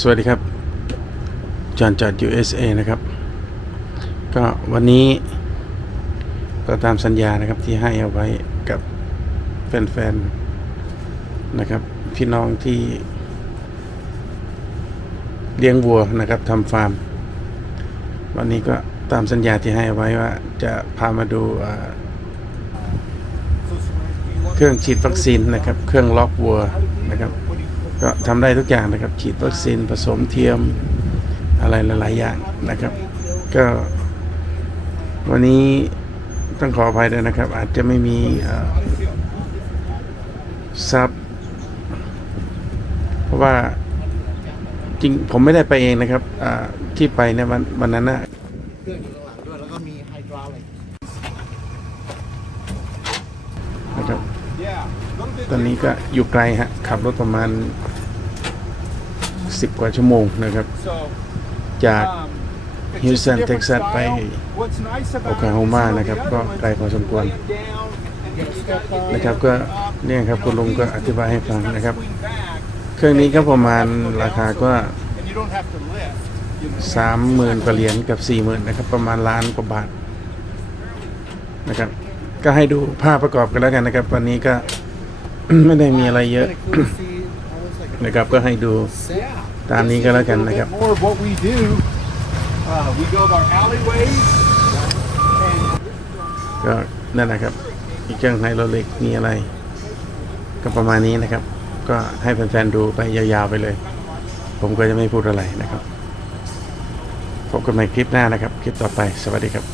สวัสดีครับจอห์นจาก USA นะครับก็วันนี้ก็ตามสัญญานะครับที่ให้เอาไว้กับแฟนๆนะครับพี่น้องที่เลี้ยงวัวนะครับทำฟาร์มวันนี้ก็ตามสัญญาที่ให้เอาไว้ว่าจะพามาดูเครื่องฉีดวัคซีนนะครับเครื่องล็อกวัวนะครับก็ทำได้ทุกอย่างนะครับฉีดวัคซีนผสมเทียมอะไรหลายๆอย่างนะครับก็วันนี้ต้องขออภัยด้วยนะครับอาจจะไม่มีซับเพราะว่าจริงผมไม่ได้ไปเองนะครับที่ไปในวันนั้นนะเครื่องอยู่ข้างหลังด้วยแล้วก็มีไฮดรอลิกนะครับตอนนี้ก็อยู่ไกลฮะขับรถประมาณ10 กว่าชั่วโมงนะครับจากฮิวสตันเท็กซัสไปโอคลาโฮมานะครับก็ไกลพอสมควรนะครับก็เนี่ยครับคุณลุงก็อธิบายให้ฟังนะครับเครื่องนี้ก็ประมาณราคาก็30,000 กว่าเหรียญกับ 40,000 นะครับประมาณล้านกว่าบาทนะครับก็ให้ดูภาพประกอบกันแล้วกันนะครับวันนี้ก็ ไม่ได้มีอะไรเยอะ นะครับก็ให้ดูตามนี้ก็แล้วกันนะครับก็นั่นนะครับอีกเครื่องไฮดรอลิกมีอะไรก็ประมาณนี้นะครับก็ให้แฟนๆดูไปยาวๆไปเลยผมก็จะไม่พูดอะไรนะครับพบกันใหม่คลิปหน้านะครับคลิปต่อไปสวัสดีครับ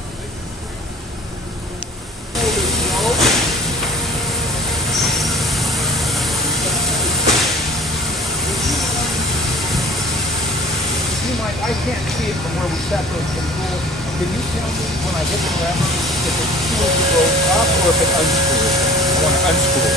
I can't see it from where we set those controls. Can you tell me when I hit the lever if it screws the rope up or if it unscrews? I want to unscrew it.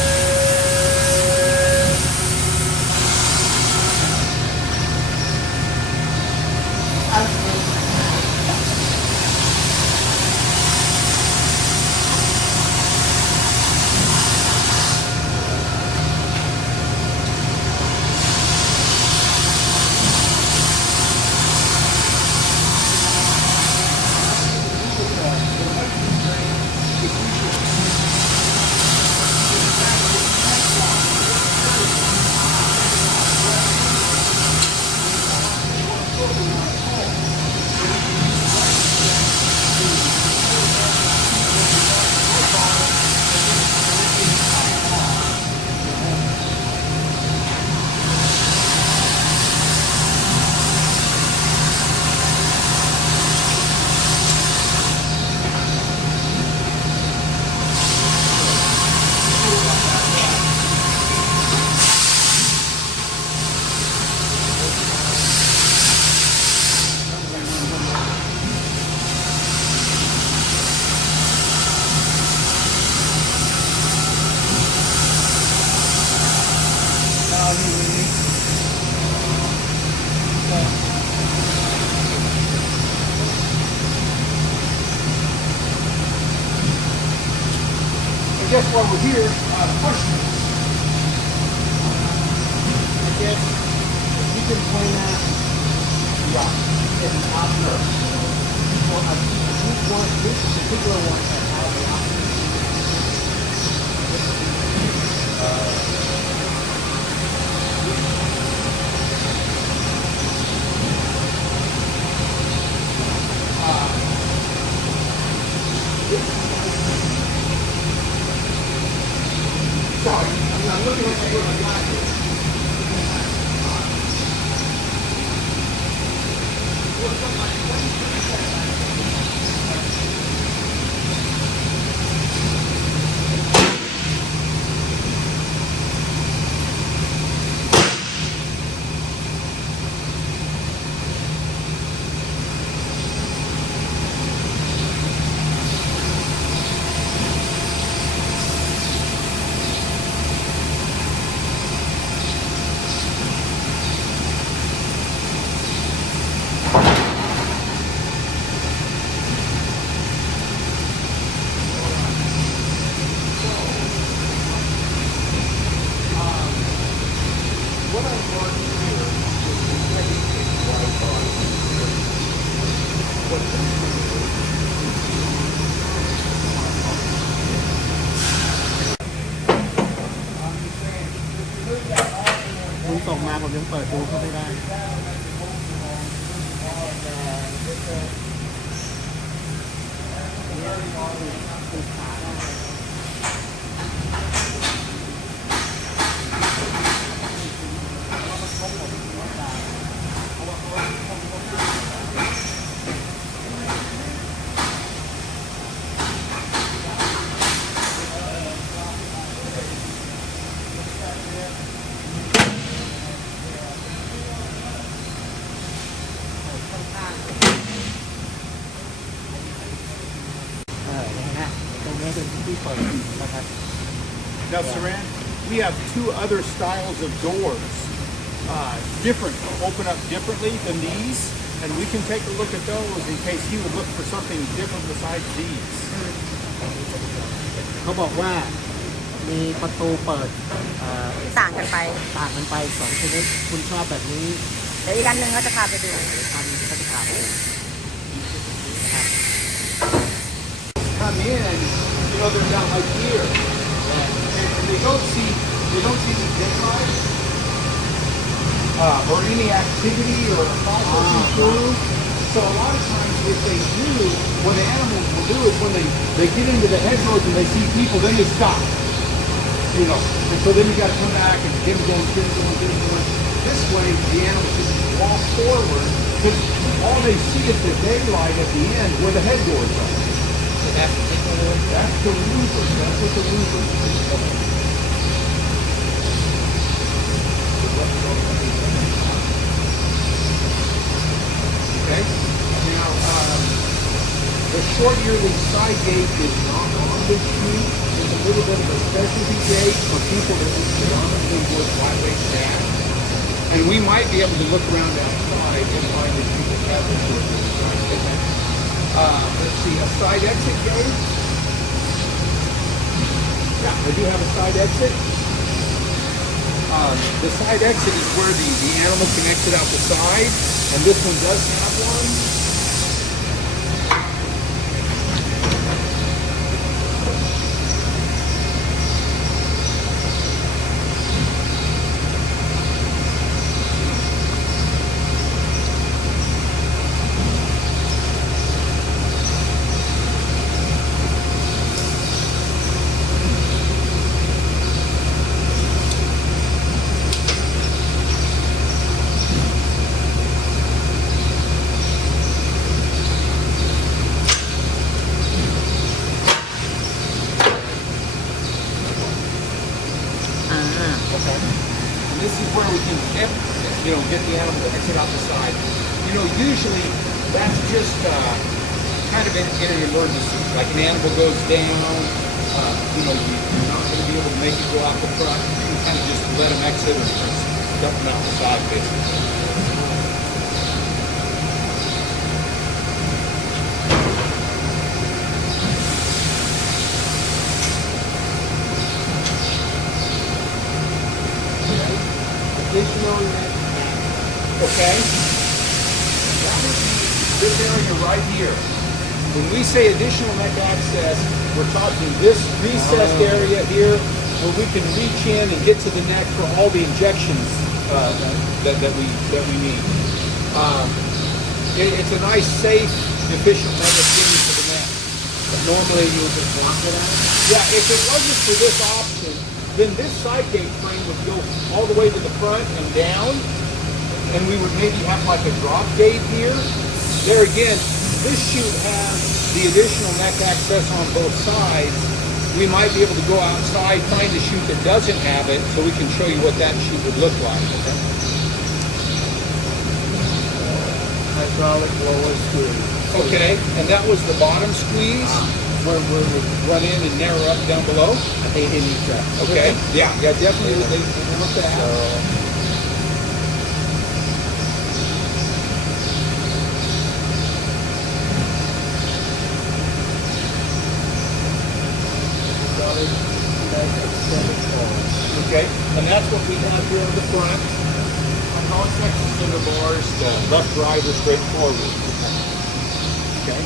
I guess while we're here, push me. I guess if you can point out, yeah, it's not there. Well, I want this particular one that has the option. Sorry, I'm looking at what I got here. คุณส่งมาผมยังเปิดดูเขาไม่ได้นะฮะตรงนี้เป็นที่เปิดนะครับ Now, Saran, we have two other styles of doors, different, open up differently than these, and we can take a look at those in case he would look for something different besides these. เขาบอกว่ามีประตูเปิด ต่างกันไป ต่างกันไปสองชนิดคุณชอบแบบนี้ เดี๋ยวอีกอันหนึ่งเขาจะพาไปดู หรือทำเขาจะถามครับ Come in, you know, they're down like here, and they don't see the daylight or any activity or a processing through. So a lot of times, if they do, what the animals will do is when they get into the hedgerows and they see people, then they stop. You know, and so then you got to come back and get them going, get them going, get them going. This way, the animals just walk forward because all they see is the daylight at the end where the head doors are. That's the roofer. That's what the roofer is. Okay. Now, the short yearly side gate is not on this sheet. It's a little bit of a specialty gate for people that just predominantly would flat-rate gas. And we might be able to look around outside and find that people have the short yearly side gate. Let's see, a side exit gate. Yeah, I do have a side exit. The side exit is where the animal can exit out the side, and this one does have one. This is where we can, get the animal to exit out the side. Usually that's just kind of in an emergency. Like an animal goes down, you're not going to be able to make it go out the front. You can kind of just let them exit and dump them out the side, basically. Additional neck access. Okay? That would be this area right here. When we say additional neck access, we're talking this recessed area here where we can reach in and get to the neck for all the injections that we need. It's a nice, safe, efficient method of getting to the neck. But normally you would just block it out. Yeah, if it wasn't for this option, then this side gate frame would go all the way to the front and down, and we would maybe have like a drop gate here. There again, this chute has the additional neck access on both sides. We might be able to go outside, find a chute that doesn't have it, so we can show you what that chute would look like. Hydraulic lower squeeze. Okay, and that was the bottom squeeze, where we run in and narrow up down below. They didn't need that. Okay. Yeah, definitely. They want that. Okay, and that's what we have here in the front. On all sections of the bars, the left driver straight forward. Okay.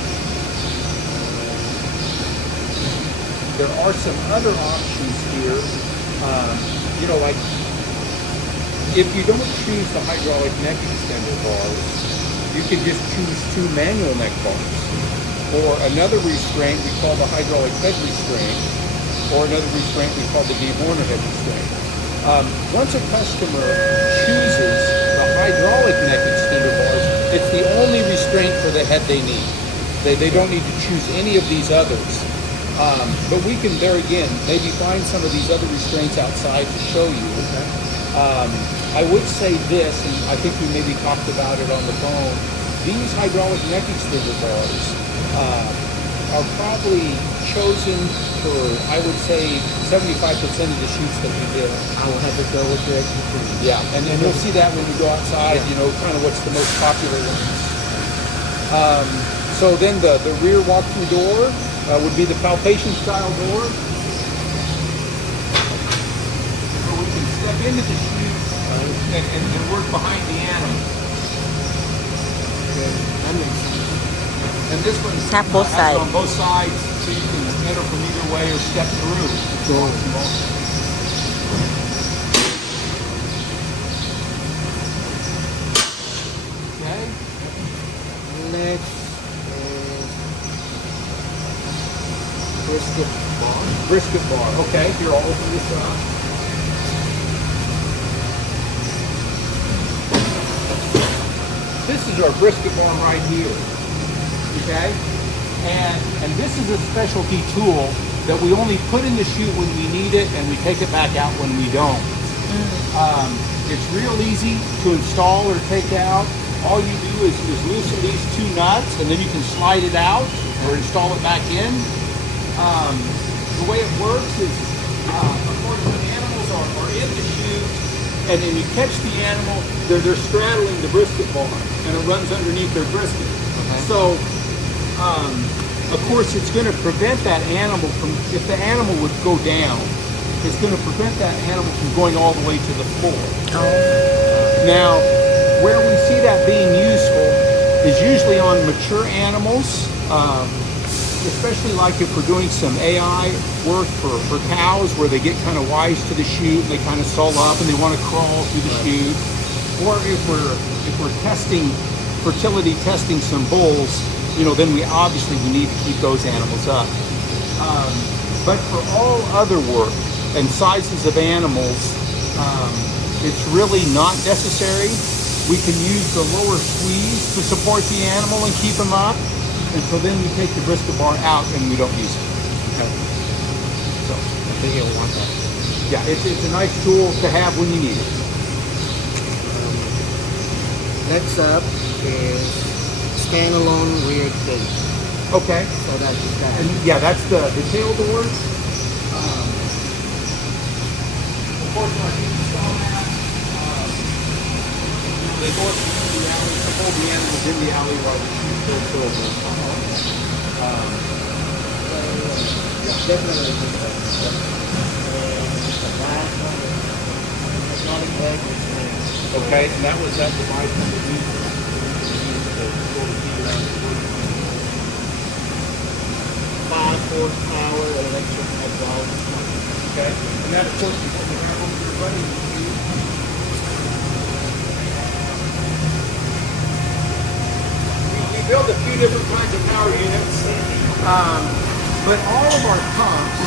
There are some other options here. You know, like if you don't choose the hydraulic neck extender bars, you can just choose 2 manual neck bars, or another restraint we call the hydraulic head restraint, or another restraint we call the dehorner head restraint. Once a customer chooses the hydraulic neck extender bars, it's the only restraint for the head they need. They don't need to choose any of these others. But we can, there again, maybe find some of these other restraints outside to show you. I would say this, and I think we maybe talked about it on the phone. These hydraulic neck extender bars are probably chosen for, I would say, 75% of the shoots that we did. I will have to go with your expertise. Yeah, and you'll see that when you go outside, you know, kind of what's the most popular ones. So then the rear walk-through door would be the palpation style door. So we can step into the chute and work behind the animal. Okay, that makes sense. And this one Tap both has it sides. on both sides, so you can enter from either way or step through. Cool. Okay. Next is brisket bar. Brisket bar. Okay, here I'll open this up. This is our brisket bar right here. Okay? And this is a specialty tool that we only put in the chute when we need it, and we take it back out when we don't. It's real easy to install or take out. All you do is loosen these 2 nuts, and then you can slide it out or install it back in. The way it works is, of course, when animals are in the chute, and then you catch the animal, they're straddling the brisket bar, and it runs underneath their brisket. So, of course, it's going to prevent that animal from, if the animal would go down, it's going to prevent that animal from going all the way to the floor. Now, where we see that being useful is usually on mature animals, especially like if we're doing some AI work for cows where they get kind of wise to the chute and they kind of sull up and they want to crawl through the chute, or if we're testing, fertility testing some bulls, you know, then we need to keep those animals up. But for all other work and sizes of animals, it's really not necessary. We can use the lower squeeze to support the animal and keep them up. And so then we take the brisket bar out and we don't use it. Okay. So I think you'll want that. yeah, it's a nice tool to have when you need it. Next up is standalone rear gate. Okay. So that's that. And yeah, that's the tail doors. Of course, like you saw that, they go up the alley to hold the animals in the alley while the chute goes over. Definitely good stuff. And the last one is hydraulic leg restraint. Okay, and that was that device underneath to sort of keep it out of the wood. 5 horsepower electric hydraulic pump. Okay, and that of course is what we have over here running the chute. We build a few different kinds of power units, but all of our pumps,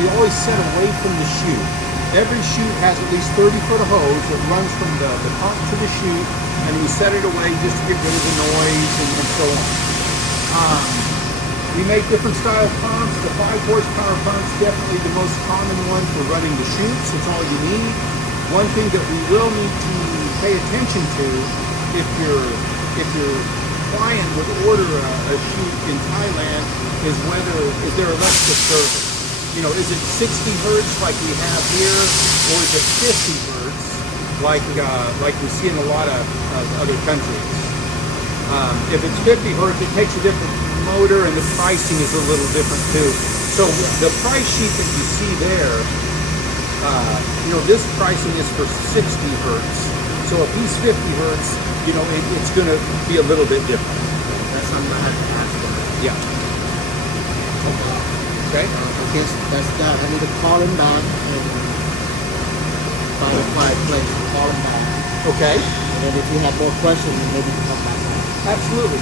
we always set away from the chute. Every chute has at least 30 foot of hose that runs from the pump to the chute, and we set it away just to get rid of the noise and so on. We make different style pumps. The 5 horsepower pump's definitely the most common one for running the chutes. It's all you need. One thing that we will need to pay attention to if your client would order a chute in Thailand is there electric service. You know, is it 60 hertz like we have here, or is it 50 hertz like we see in a lot of other countries? If it's 50 hertz, it takes a different motor, and the pricing is a little different too. So the price sheet that you see there, you know, this pricing is for 60 hertz. So if he's 50 hertz, you know, it's going to be a little bit different. That's something I have to Yeah. Okay. I guess that's that. I need to call him back and find a quiet place. Call him back. Okay. And then if you have more questions, then maybe you can come back. Absolutely.